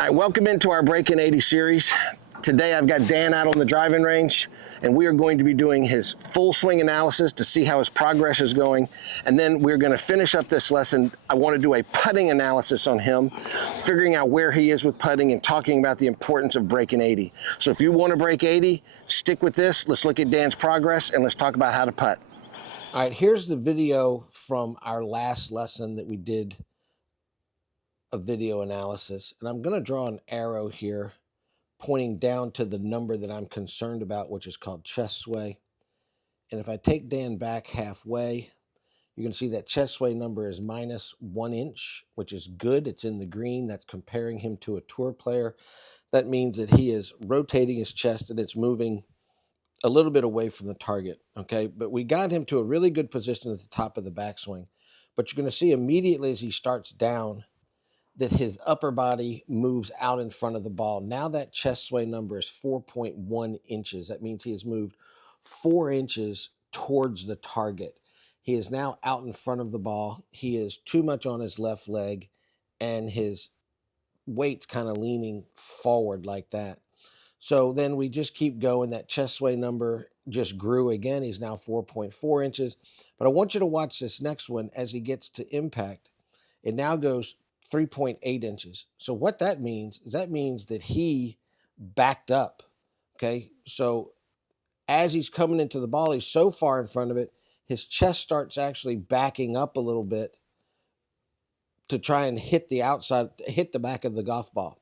right, welcome into our Breaking 80 series. Today I've got Dan out on the driving range, and we are going to be doing his full swing analysis to see how his progress is going. And then we're going to finish up this lesson. I want to do a putting analysis on him, figuring out where he is with putting and talking about the importance of breaking 80. So if you want to break 80, stick with this. Let's look at Dan's progress and let's talk about how to putt. All right, here's the video from our last lesson that we did a video analysis. And I'm going to draw an arrow here pointing down to the number that I'm concerned about, which is called chest sway. And if I take Dan back halfway, you can see that chest sway number is -1 inch, which is good. It's in the green. That's comparing him to a tour player. That means that he is rotating his chest and it's moving a little bit away from the target, okay? But we got him to a really good position at the top of the backswing. But you're going to see immediately as he starts down that his upper body moves out in front of the ball. Now that chest sway number is 4.1 inches. That means he has moved 4 inches towards the target. He is now out in front of the ball. He is too much on his left leg, and his weight's kind of leaning forward like that. So then we just keep going. That chest sway number just grew again. He's now 4.4 inches. But I want you to watch this next one as he gets to impact. It now goes 3.8 inches. So what that means is that he backed up, okay? So as he's coming into the ball, he's so far in front of it, his chest starts actually backing up a little bit to try and hit the outside, hit the back of the golf ball,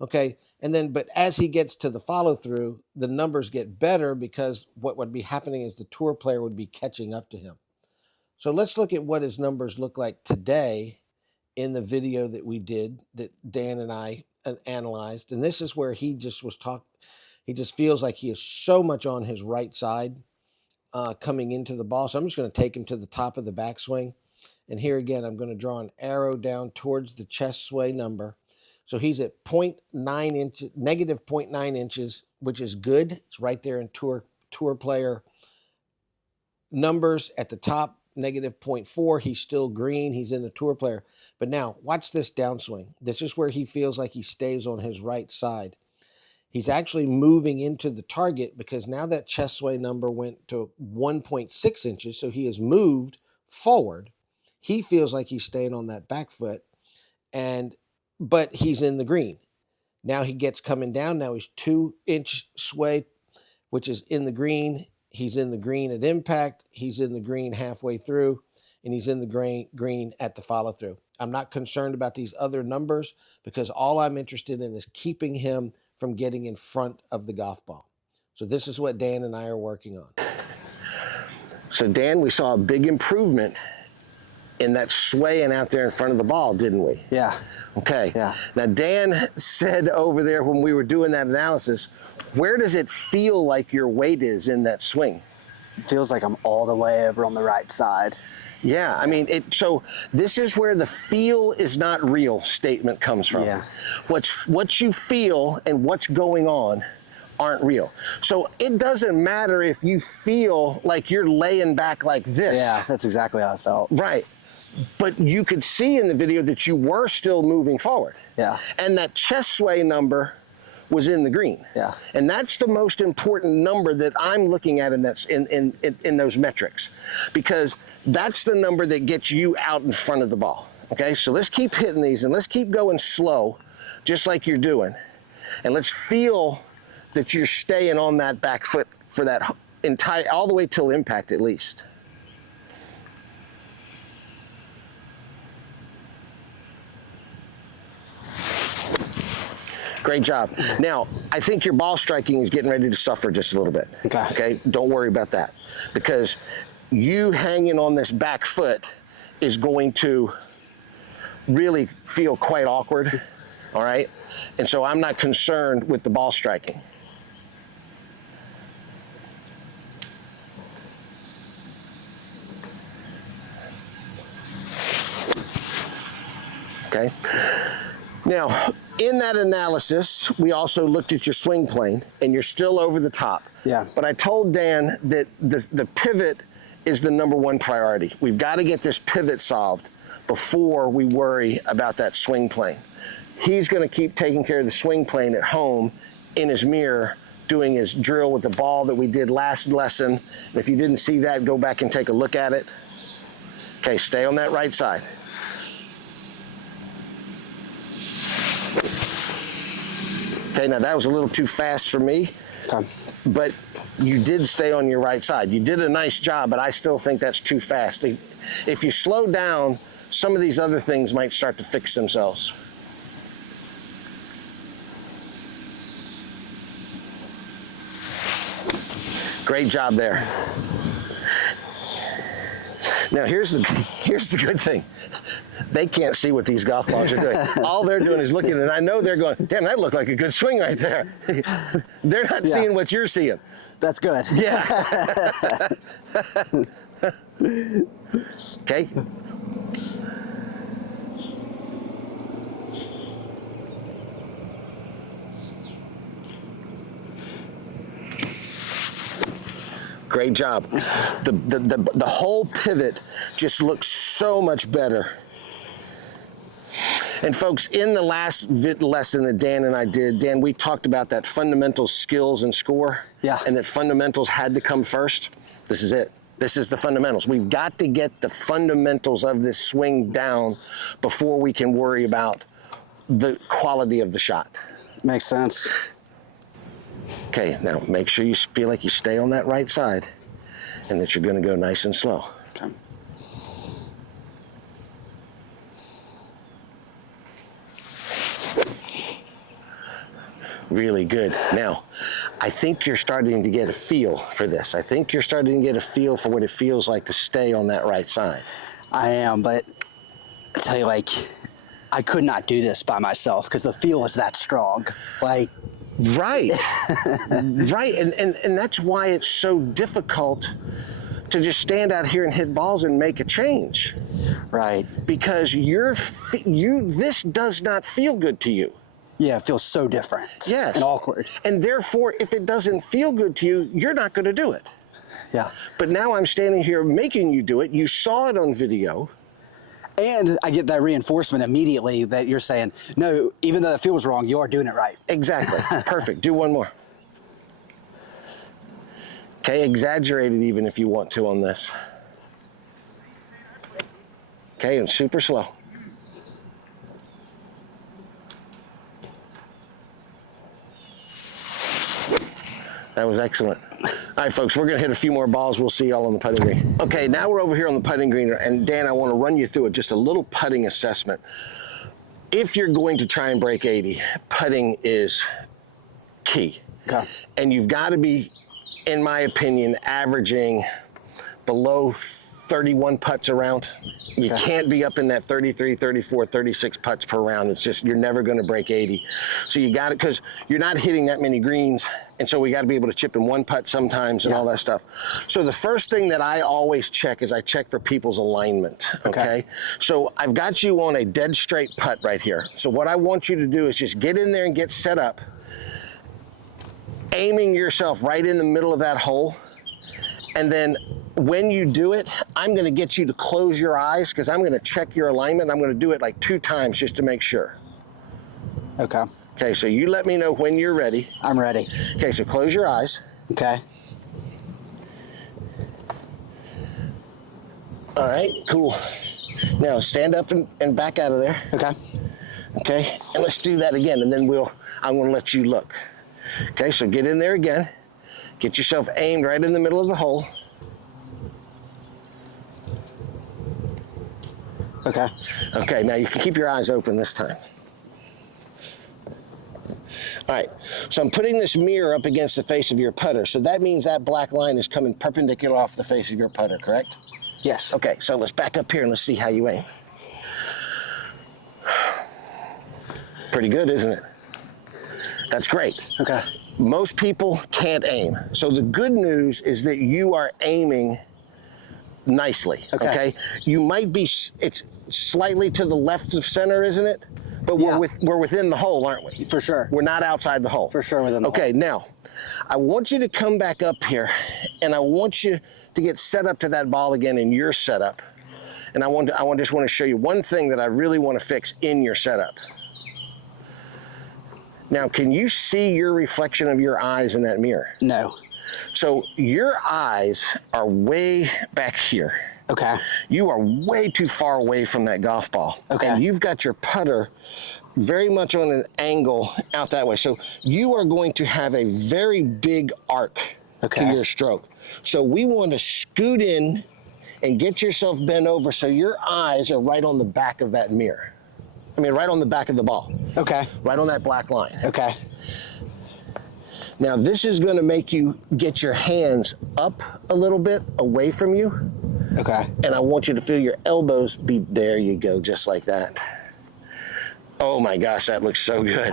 okay? And then, but as he gets to the follow through, the numbers get better because what would be happening is the tour player would be catching up to him. So let's look at what his numbers look like today in the video that we did, that Dan and I analyzed. And this is where he just was he just feels like he is so much on his right side coming into the ball. So I'm just going to take him to the top of the backswing. And here again, I'm going to draw an arrow down towards the chest sway number. So he's at -0.9 inches, which is good. It's right there in tour player numbers at the top. -0.4, he's still green, he's in the tour player. But now watch this downswing. This is where he feels like he stays on his right side. He's actually moving into the target because now that chest sway number went to 1.6 inches, so he has moved forward. He feels like he's staying on that back foot, but he's in the green. Now he gets coming down. Now he's 2-inch sway, which is in the green. He's in the green at impact, he's in the green halfway through, and he's in the green at the follow through. I'm not concerned about these other numbers because all I'm interested in is keeping him from getting in front of the golf ball. So this is what Dan and I are working on. So Dan, we saw a big improvement in that swaying out there in front of the ball, didn't we? Yeah. Okay. Yeah. Now Dan said over there when we were doing that analysis, where does it feel like your weight is in that swing? It feels like I'm all the way over on the right side. Yeah, I mean, so this is where the feel is not real statement comes from. Yeah. What you feel and what's going on aren't real. So it doesn't matter if you feel like you're laying back like this. Yeah, that's exactly how I felt. Right. But you could see in the video that you were still moving forward. Yeah. And that chest sway number was in the green. Yeah. And that's the most important number that I'm looking at in those metrics, because that's the number that gets you out in front of the ball. Okay, so let's keep hitting these and let's keep going slow, just like you're doing. And let's feel that you're staying on that back foot for that all the way till impact at least. Great job. Now, I think your ball striking is getting ready to suffer just a little bit. Okay. Okay, don't worry about that, because you hanging on this back foot is going to really feel quite awkward, all right? And so I'm not concerned with the ball striking. Okay. Now, in that analysis, we also looked at your swing plane, and you're still over the top. Yeah. But I told Dan that the pivot is the #1 priority. We've got to get this pivot solved before we worry about that swing plane. He's going to keep taking care of the swing plane at home in his mirror, doing his drill with the ball that we did last lesson. And if you didn't see that, go back and take a look at it. Okay, stay on that right side. Okay, now that was a little too fast for me, Okay. but you did stay on your right side. You did a nice job, but I still think that's too fast. If you slow down, some of these other things might start to fix themselves. Great job there. Now here's the good thing. They can't see what these golf balls are doing. All they're doing is looking, and I know they're going, damn, that looked like a good swing right there. They're not seeing what you're seeing. That's good. Yeah. Okay. Great job. The whole pivot just looks so much better. And folks, in the last lesson that Dan and I did, Dan, we talked about that fundamental skills and score. Yeah. And that fundamentals had to come first. This is it. This is the fundamentals. We've got to get the fundamentals of this swing down before we can worry about the quality of the shot. Makes sense. Okay, now make sure you feel like you stay on that right side and that you're going to go nice and slow. Okay. Really good. Now, I think you're starting to get a feel for this. I think you're starting to get a feel for what it feels like to stay on that right side. I am, but I tell you, like, I could not do this by myself because the feel is that strong. Like, right. Right. And that's why it's so difficult to just stand out here and hit balls and make a change. right. Because this does not feel good to you. Yeah, it feels so different. Yes. And awkward. And therefore, if it doesn't feel good to you, you're not going to do it. Yeah. But now I'm standing here making you do it. You saw it on video. And I get that reinforcement immediately that you're saying, no, even though it feels wrong, you are doing it right. Exactly. Perfect. Do one more. Okay, exaggerate it even if you want to on this. Okay, and super slow. That was excellent. All right, folks, we're going to hit a few more balls. We'll see y'all on the putting green. Okay, now we're over here on the putting green, and Dan, I want to run you through it, just a little putting assessment. If you're going to try and break 80, putting is key. Okay. And you've got to be, in my opinion, averaging below 31 putts a round. You Okay. can't be up in that 33, 34, 36 putts per round. It's just, you're never going to break 80. So you got it, because you're not hitting that many greens. And so we got to be able to chip in one putt sometimes and all that stuff. So the first thing that I always check is I check for people's alignment. Okay. So I've got you on a dead straight putt right here. So what I want you to do is just get in there and get set up, aiming yourself right in the middle of that hole. And then when you do it, I'm going to get you to close your eyes, because I'm going to check your alignment. I'm going to do it like 2 times just to make sure. Okay. Okay, so you let me know when you're ready. I'm ready. Okay, so close your eyes. Okay. All right, cool. Now stand up and back out of there. Okay. Okay, and let's do that again, and then I'm going to let you look. Okay, so get in there again. Get yourself aimed right in the middle of the hole. Okay. Okay, now you can keep your eyes open this time. All right, so I'm putting this mirror up against the face of your putter. So that means that black line is coming perpendicular off the face of your putter, correct? Yes. Okay, so let's back up here and let's see how you aim. Pretty good, isn't it? That's great. Okay. Most people can't aim. So the good news is that you are aiming nicely, okay? You might be, it's slightly to the left of center, isn't it? But Yeah. we're within the hole, aren't we? For sure. We're not outside the hole. For sure within the hole. Okay, now, I want you to come back up here, and I want you to get set up to that ball again in your setup. And I just want to show you one thing that I really want to fix in your setup. Now, can you see your reflection of your eyes in that mirror? No. So your eyes are way back here. Okay. You are way too far away from that golf ball. Okay. And you've got your putter very much on an angle out that way. So you are going to have a very big arc to your stroke. So we want to scoot in and get yourself bent over so your eyes are right on the back of that mirror. I mean, right on the back of the ball. Okay. Right on that black line. Okay. Now this is going to make you get your hands up a little bit away from you. Okay. And I want you to feel your elbows be, there you go, just like that. Oh my gosh, that looks so good.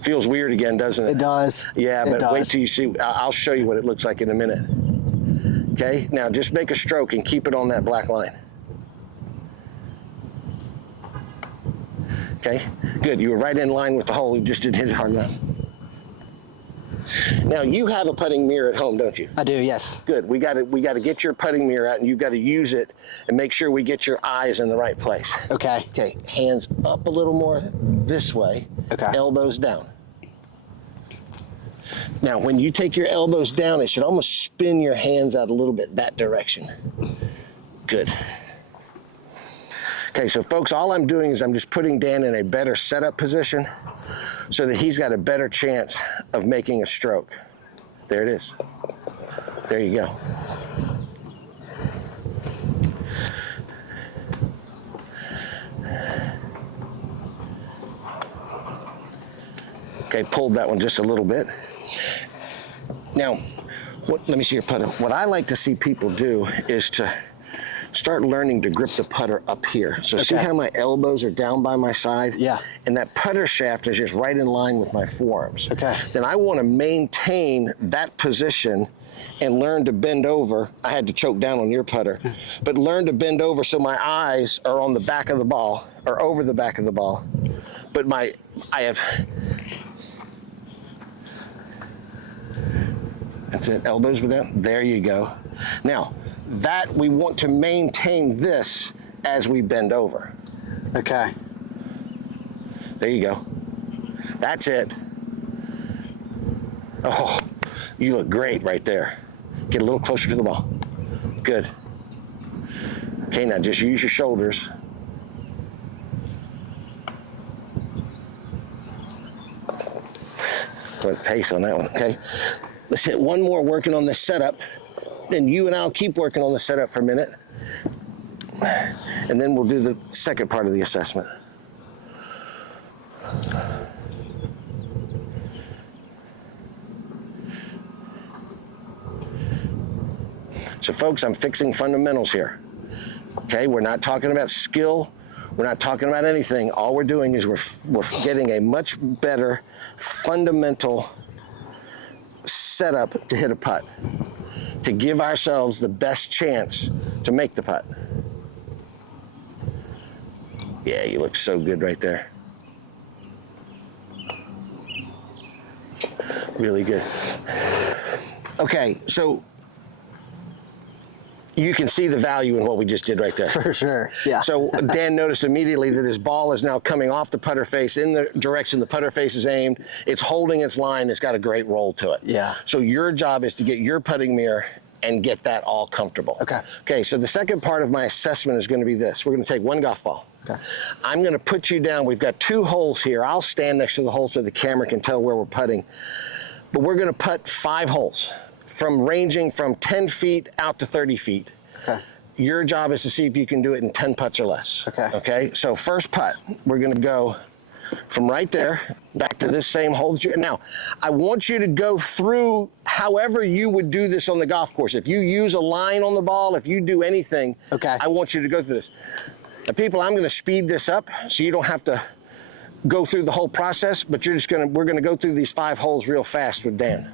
Feels weird again, doesn't it? It does. Yeah, but it does. wait till you see, I'll show you what it looks like in a minute. Okay, now just make a stroke and keep it on that black line. Okay, good, you were right in line with the hole, you just didn't hit it hard enough. Now you have a putting mirror at home, don't you? I do, yes. Good. We got to get your putting mirror out, and you've got to use it and make sure we get your eyes in the right place. Okay. Okay. Hands up a little more this way. Okay. Elbows down. Now, when you take your elbows down, it should almost spin your hands out a little bit that direction. Good. Okay, so folks, all I'm doing is I'm just putting Dan in a better setup position so that he's got a better chance of making a stroke. There it is. There you go. Okay, pulled that one just a little bit. Now, let me see your putter. What I like to see people do is to start learning to grip the putter up here. So see how my elbows are down by my side? Yeah. And that putter shaft is just right in line with my forearms. Okay. Then I want to maintain that position and learn to bend over. I had to choke down on your putter, but learn to bend over so my eyes are on the back of the ball or over the back of the ball. But that's it, elbows go down, there you go. Now, that we want to maintain this as we bend over. Okay. There you go. That's it. Oh, you look great right there. Get a little closer to the ball. Good. Okay, now just use your shoulders. Put pace on that one, okay? Let's hit one more working on this setup. Then you and I'll keep working on the setup for a minute. And then we'll do the second part of the assessment. So folks, I'm fixing fundamentals here. Okay, we're not talking about skill. We're not talking about anything. All we're doing is we're getting a much better fundamental setup to hit a putt, to give ourselves the best chance to make the putt. Yeah, you look so good right there. Really good. Okay, so you can see the value in what we just did right there. For sure, yeah. So Dan noticed immediately that his ball is now coming off the putter face in the direction the putter face is aimed. It's holding its line. It's got a great roll to it. Yeah. So your job is to get your putting mirror and get that all comfortable. Okay. Okay, so the second part of my assessment is going to be this. We're going to take one golf ball. Okay. I'm going to put you down. We've got 2 holes here. I'll stand next to the hole so the camera can tell where we're putting. But we're going to putt 5 holes, ranging from 10 feet out to 30 feet. Okay. Your job is to see if you can do it in 10 putts or less. Okay. Okay, so first putt, we're going to go from right there back to this same hole. Now, I want you to go through however you would do this on the golf course. If you use a line on the ball, if you do anything, okay, I want you to go through this. Now, people, I'm going to speed this up so you don't have to go through the whole process, but we're going to go through these 5 holes real fast with Dan.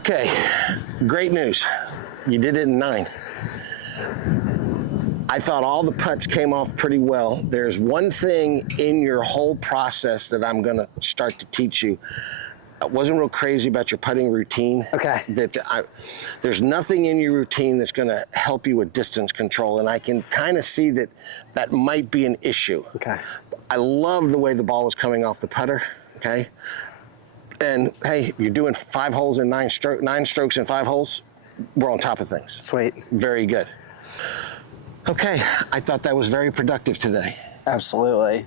Okay, great news. You did it in 9. I thought all the putts came off pretty well. There's one thing in your whole process that I'm gonna start to teach you. I wasn't real crazy about your putting routine. Okay. There's nothing in your routine that's gonna help you with distance control, and I can kind of see that that might be an issue. Okay. I love the way the ball was coming off the putter, okay? And hey, you're doing 5 holes in 9 strokes in 5 holes, we're on top of things. Sweet. Very good. Okay, I thought that was very productive today. Absolutely.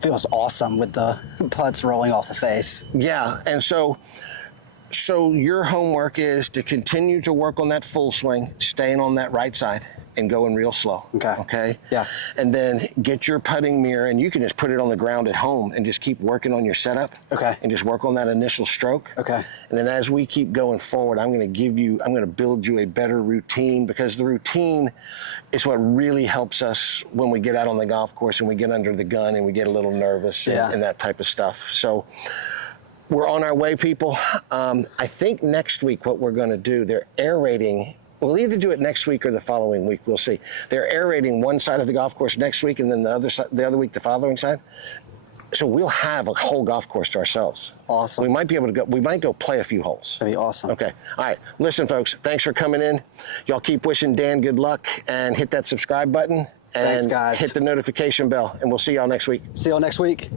Feels awesome with the putts rolling off the face. Yeah, and so your homework is to continue to work on that full swing, staying on that right side and going real slow. Okay. Okay? Yeah. And then get your putting mirror, and you can just put it on the ground at home and just keep working on your setup. Okay. And just work on that initial stroke. Okay. And then as we keep going forward, I'm going to build you a better routine, because the routine is what really helps us when we get out on the golf course and we get under the gun and we get a little nervous and that type of stuff. So we're on our way, people. I think next week what we're going to do, they're aerating. We'll either do it next week or the following week. We'll see. They're aerating one side of the golf course next week, and then the other week the following side. So we'll have a whole golf course to ourselves. Awesome. We might be able to go. We might go play a few holes. That'd be awesome. Okay. All right. Listen, folks. Thanks for coming in. Y'all keep wishing Dan good luck, and hit that subscribe button. And Thanks, guys. hit the notification bell, and we'll see y'all next week. See y'all next week.